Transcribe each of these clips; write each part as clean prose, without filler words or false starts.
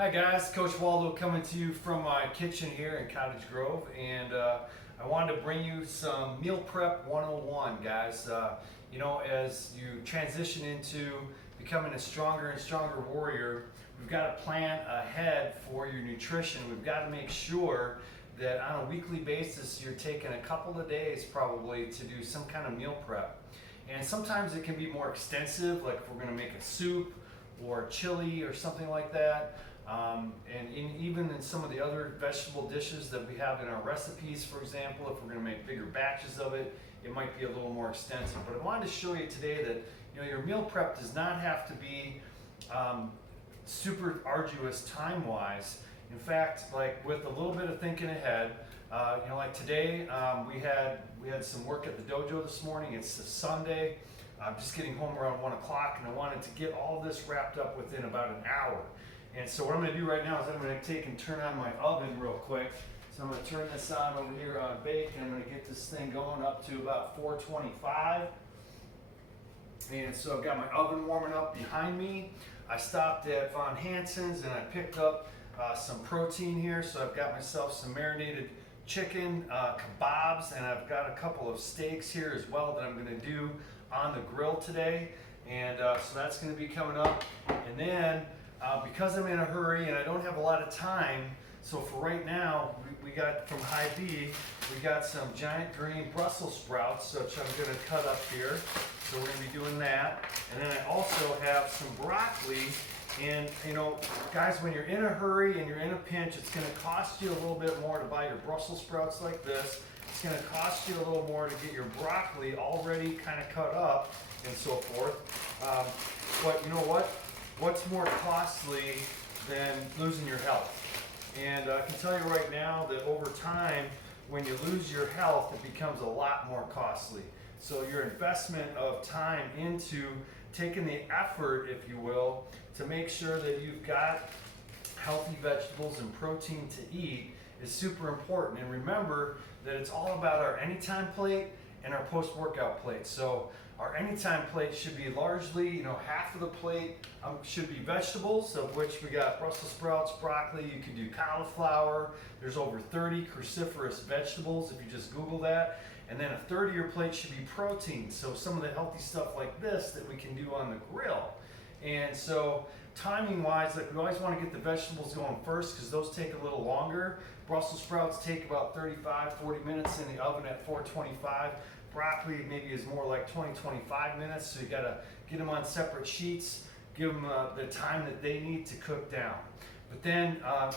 Hi guys, Coach Waldo coming to you from my kitchen here in Cottage Grove, and I wanted to bring you some meal prep 101, guys. As you transition into becoming a stronger and stronger warrior, we've got to plan ahead for your nutrition. We've got to make sure that on a weekly basis you're taking a couple of days probably to do some kind of meal prep. And sometimes it can be more extensive, like if we're going to make a soup or chili or something like that. Even in some of the other vegetable dishes that we have in our recipes, for example, if we're going to make bigger batches of it, it might be a little more extensive. But I wanted to show you today that your meal prep does not have to be super arduous time-wise. In fact, like with a little bit of thinking ahead, like today we had some work at the dojo this morning. It's a Sunday. I'm just getting home around 1 o'clock, and I wanted to get all this wrapped up within about an hour. And so what I'm going to do right now is I'm going to take and turn on my oven real quick. So I'm going to turn this on over here on bake, and I'm going to get this thing going up to about 425. And so I've got my oven warming up behind me. I stopped at Von Hansen's and I picked up some protein here. So I've got myself some marinated chicken kebabs, and I've got a couple of steaks here as well that I'm going to do on the grill today. And so that's going to be coming up. And then because I'm in a hurry and I don't have a lot of time, so for right now, we got from Hy-Vee, we got some giant green Brussels sprouts, which I'm going to cut up here. So we're going to be doing that. And then I also have some broccoli. And guys, when you're in a hurry and you're in a pinch, it's going to cost you a little bit more to buy your Brussels sprouts like this. It's going to cost you a little more to get your broccoli already kind of cut up and so forth. But you know what? What's more costly than losing your health? And I can tell you right now that over time, when you lose your health, it becomes a lot more costly. So your investment of time into taking the effort, if you will, to make sure that you've got healthy vegetables and protein to eat is super important. And remember that it's all about our anytime plate and our post-workout plate. So our anytime plate should be largely, half of the plate should be vegetables, of which we got Brussels sprouts, broccoli, you can do cauliflower. There's over 30 cruciferous vegetables if you just Google that. And then a third of your plate should be protein. So some of the healthy stuff like this that we can do on the grill. And so timing wise, like we always want to get the vegetables going first because those take a little longer. Brussels sprouts take about 35-40 minutes in the oven at 425. Broccoli maybe is more like 20-25 minutes, so you got to get them on separate sheets, give them the time that they need to cook down. But then,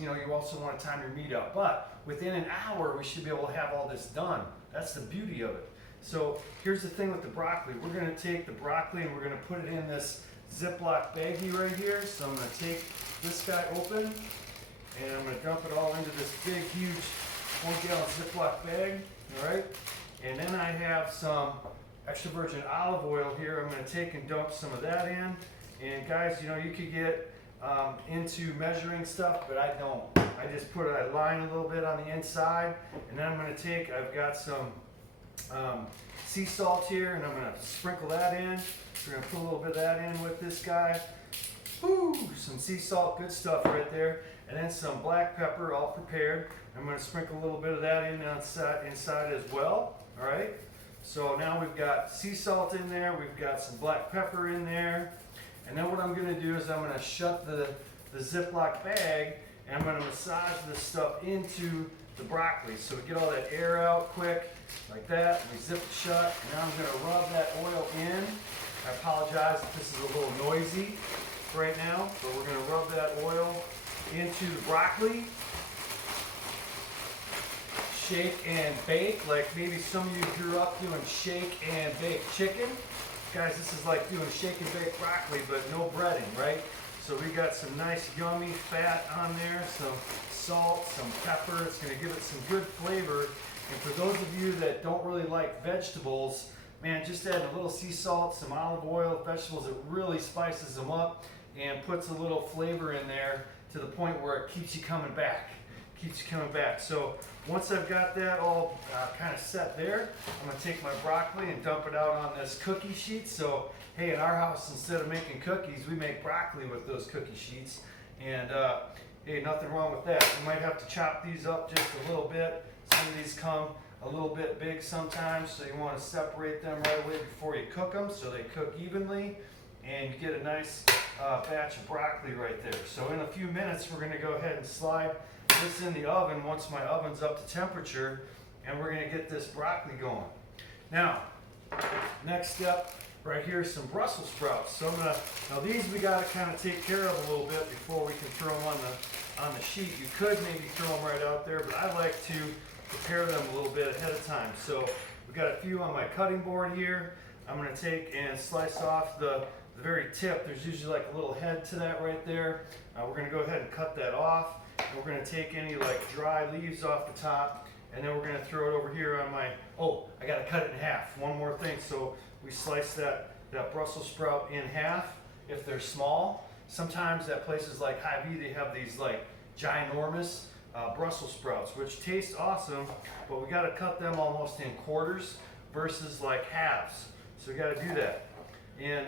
you also want to time your meat up. But within an hour, we should be able to have all this done. That's the beauty of it. So here's the thing with the broccoli. We're going to take the broccoli and we're going to put it in this Ziploc baggie right here. So I'm going to take this guy open and I'm going to dump it all into this big, huge 1-gallon Ziploc bag. All right. And then I have some extra virgin olive oil here. I'm going to take and dump some of that in. And guys, you could get into measuring stuff, but I don't. I just I line a little bit on the inside, and then I'm going to I've got some sea salt here, and I'm going to sprinkle that in. We're going to put a little bit of that in with this guy. Woo! Some sea salt, good stuff right there. And then some black pepper, all prepared. I'm going to sprinkle a little bit of that inside as well. All right. So now we've got sea salt in there. We've got some black pepper in there. And then what I'm going to do is I'm going to shut the Ziploc bag and I'm going to massage this stuff into the broccoli. So we get all that air out quick, like that, and we zip it shut. And now I'm going to rub that oil in. I apologize if this is a little noisy right now, but we're going to rub that oil into the broccoli. Shake and bake, like maybe some of you grew up doing shake and bake chicken. Guys, this is like doing shake and bake broccoli, but no breading, right? So we got some nice yummy fat on there, some salt, some pepper. It's going to give it some good flavor. And for those of you that don't really like vegetables, man, just add a little sea salt, some olive oil, vegetables. It really spices them up and puts a little flavor in there to the point where it keeps you coming back. So once I've got that all kind of set there, I'm going to take my broccoli and dump it out on this cookie sheet. So hey, in our house, instead of making cookies, we make broccoli with those cookie sheets. And hey, nothing wrong with that. You might have to chop these up just a little bit. Some of these come a little bit big sometimes, so you want to separate them right away before you cook them so they cook evenly, and you get a nice batch of broccoli right there. So in a few minutes, we're going to go ahead and slide this in the oven once my oven's up to temperature, and we're going to get this broccoli going. Now, next step right here is some Brussels sprouts. So now these we got to kind of take care of a little bit before we can throw them on the sheet. You could maybe throw them right out there, but I like to prepare them a little bit ahead of time. So we've got a few on my cutting board here. I'm going to take and slice off the very tip. There's usually like a little head to that right there. We're going to go ahead and cut that off. And we're going to take any like dry leaves off the top, and then we're going to throw it over here on my, oh, I got to cut it in half. One more thing. So we slice that Brussels sprout in half if they're small. Sometimes at places like Hy-Vee, they have these like ginormous Brussels sprouts, which taste awesome, but we got to cut them almost in quarters versus like halves. So we got to do that. And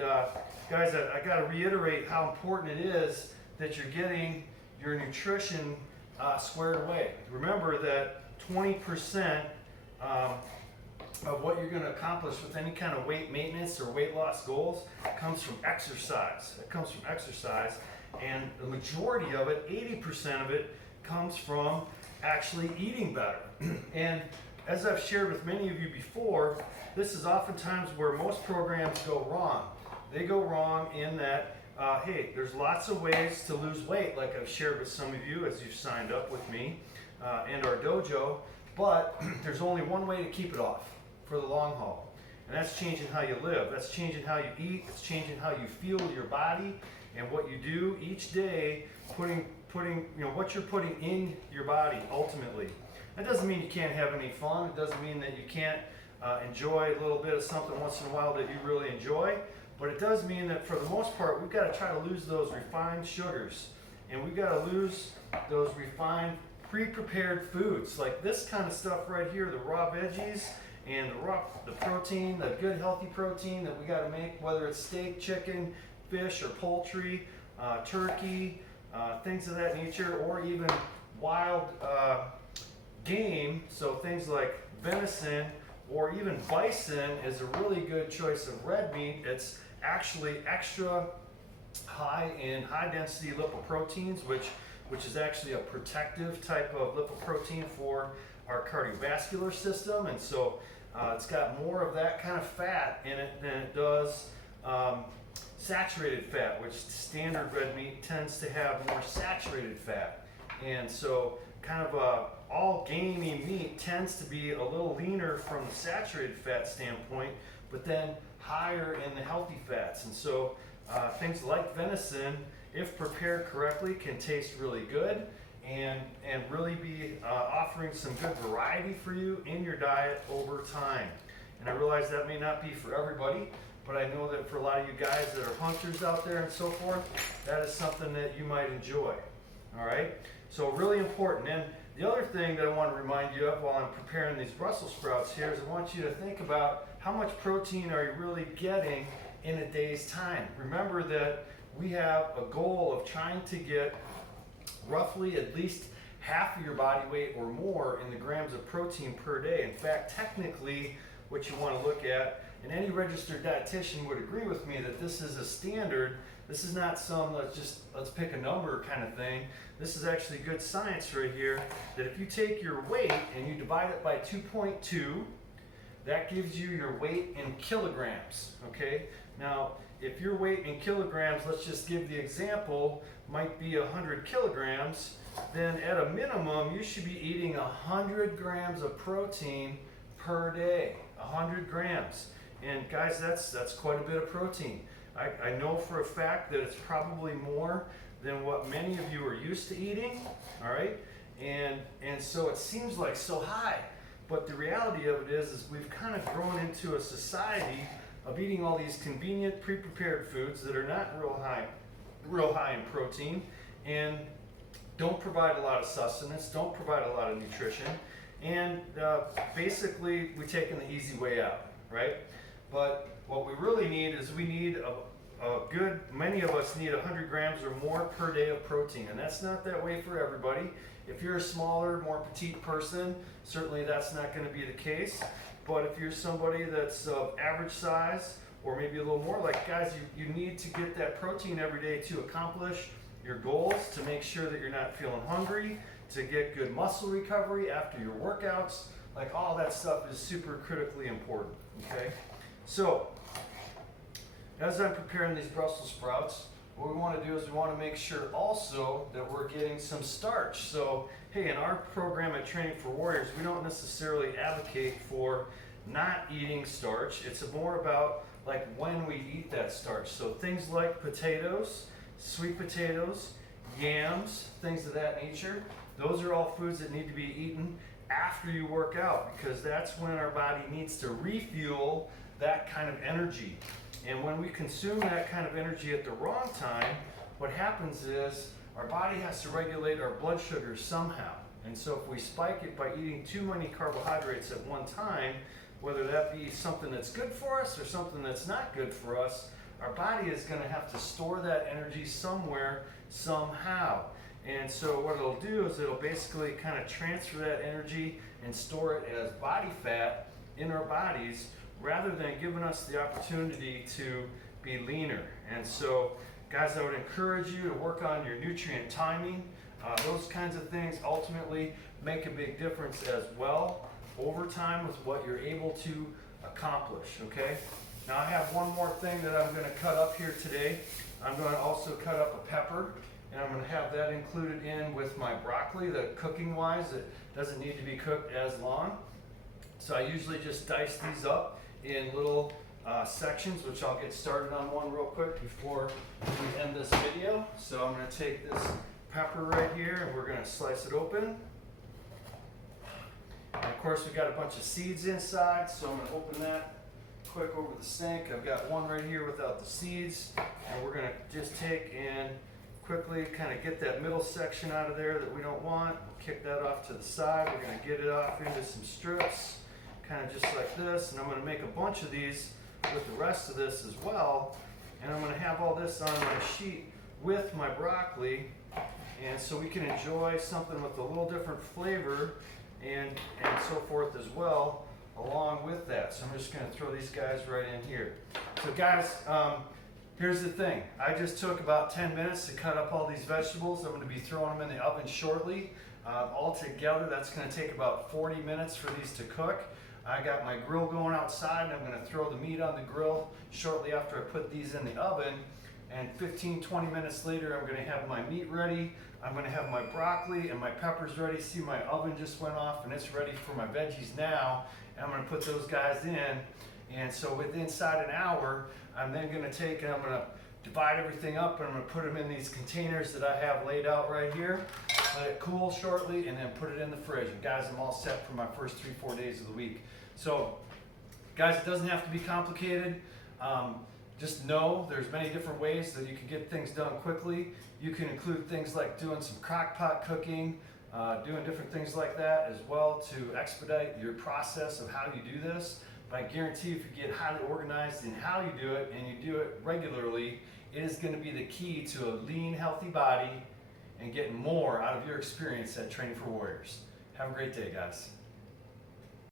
guys, I got to reiterate how important it is that you're getting your nutrition squared away. Remember that 20% of what you're going to accomplish with any kind of weight maintenance or weight loss goals comes from exercise. It comes from exercise, and the majority of it, 80% of it, comes from actually eating better. And as I've shared with many of you before, this is oftentimes where most programs go wrong. They go wrong in that, hey, there's lots of ways to lose weight, like I've shared with some of you as you've signed up with me and our dojo, but there's only one way to keep it off for the long haul. And that's changing how you live. That's changing how you eat. It's changing how you fuel your body and what you do each day, putting what you're putting in your body ultimately. That doesn't mean you can't have any fun. It doesn't mean that you can't enjoy a little bit of something once in a while that you really enjoy. But it does mean that for the most part, we've got to try to lose those refined sugars. And we've got to lose those refined pre-prepared foods, like this kind of stuff right here, the raw veggies and the protein, the good healthy protein that we got to make, whether it's steak, chicken, fish, or poultry, turkey, things of that nature, or even wild game. So things like venison or even bison is a really good choice of red meat. It's actually extra high in high density lipoproteins, which is actually a protective type of lipoprotein for our cardiovascular system. And so it's got more of that kind of fat in it than it does saturated fat, which standard red meat tends to have more saturated fat. And so kind of all gamey meat tends to be a little leaner from the saturated fat standpoint, but then higher in the healthy fats. And so things like venison, if prepared correctly, can taste really good and really be offering some good variety for you in your diet over time. And I realize that may not be for everybody, but I know that for a lot of you guys that are hunters out there and so forth, that is something that you might enjoy. All right? So really important. And the other thing that I want to remind you of while I'm preparing these Brussels sprouts here is I want you to think about how much protein are you really getting in a day's time. Remember that we have a goal of trying to get roughly at least half of your body weight or more in the grams of protein per day. In fact, technically, what you want to look at, and any registered dietitian would agree with me that this is a standard. This is not some let's pick a number kind of thing. This is actually good science right here, that if you take your weight and you divide it by 2.2, that gives you your weight in kilograms, okay? Now, if your weight in kilograms, let's just give the example, might be 100 kilograms, then at a minimum, you should be eating 100 grams of protein per day, 100 grams. And guys, that's quite a bit of protein. I know for a fact that it's probably more than what many of you are used to eating, all right? And so it seems like so high, but the reality of it is we've kind of grown into a society of eating all these convenient pre-prepared foods that are not real high in protein and don't provide a lot of sustenance, don't provide a lot of nutrition, and basically we're taking the easy way out, right? But what we really need is we need many of us need 100 grams or more per day of protein, and that's not that way for everybody. If you're a smaller, more petite person, certainly that's not going to be the case. But if you're somebody that's of average size, or maybe a little more, like guys, you need to get that protein every day to accomplish your goals, to make sure that you're not feeling hungry, to get good muscle recovery after your workouts. Like all that stuff is super critically important, okay? So, as I'm preparing these Brussels sprouts, what we want to do is we want to make sure also that we're getting some starch. So, hey, in our program at Training for Warriors, we don't necessarily advocate for not eating starch. It's more about like when we eat that starch. So things like potatoes, sweet potatoes, yams, things of that nature, those are all foods that need to be eaten after you work out, because that's when our body needs to refuel that kind of energy. And when we consume that kind of energy at the wrong time, what happens is our body has to regulate our blood sugar somehow. And so if we spike it by eating too many carbohydrates at one time, whether that be something that's good for us or something that's not good for us, our body is going to have to store that energy somewhere, somehow. And so what it'll do is it'll basically kind of transfer that energy and store it as body fat in our bodies, rather than giving us the opportunity to be leaner. And so, guys, I would encourage you to work on your nutrient timing. Those kinds of things ultimately make a big difference as well over time with what you're able to accomplish, okay? Now I have one more thing that I'm going to cut up here today. I'm going to also cut up a pepper, and I'm going to have that included in with my broccoli, that cooking wise, it doesn't need to be cooked as long. So I usually just dice these up in little sections, which I'll get started on one real quick before we end this video. So I'm going to take this pepper right here and we're going to slice it open. And of course we got a bunch of seeds inside, so I'm going to open that quick over the sink. I've got one right here without the seeds, and we're going to just take and quickly kind of get that middle section out of there that we don't want. We'll kick that off to the side. We're going to get it off into some strips, kind of just like this, and I'm going to make a bunch of these with the rest of this as well. And I'm going to have all this on my sheet with my broccoli, and so we can enjoy something with a little different flavor and so forth as well along with that. So I'm just going to throw these guys right in here. So guys, here's the thing. I just took about 10 minutes to cut up all these vegetables. I'm going to be throwing them in the oven shortly. Altogether, that's going to take about 40 minutes for these to cook. I got my grill going outside, and I'm going to throw the meat on the grill shortly after I put these in the oven. And 15-20 minutes later, I'm going to have my meat ready. I'm going to have my broccoli and my peppers ready. See, my oven just went off and it's ready for my veggies now. And I'm going to put those guys in. And so within inside an hour, I'm then going to take and I'm going to divide everything up, and I'm going to put them in these containers that I have laid out right here. Let it cool shortly, and then put it in the fridge. And guys, I'm all set for my first 3-4 days of the week. So guys, it doesn't have to be complicated. Just know there's many different ways that you can get things done quickly. You can include things like doing some crock pot cooking, doing different things like that as well to expedite your process of how you do this. But I guarantee if you get highly organized in how you do it and you do it regularly, it is going to be the key to a lean, healthy body and getting more out of your experience at Training for Warriors. Have a great day, guys.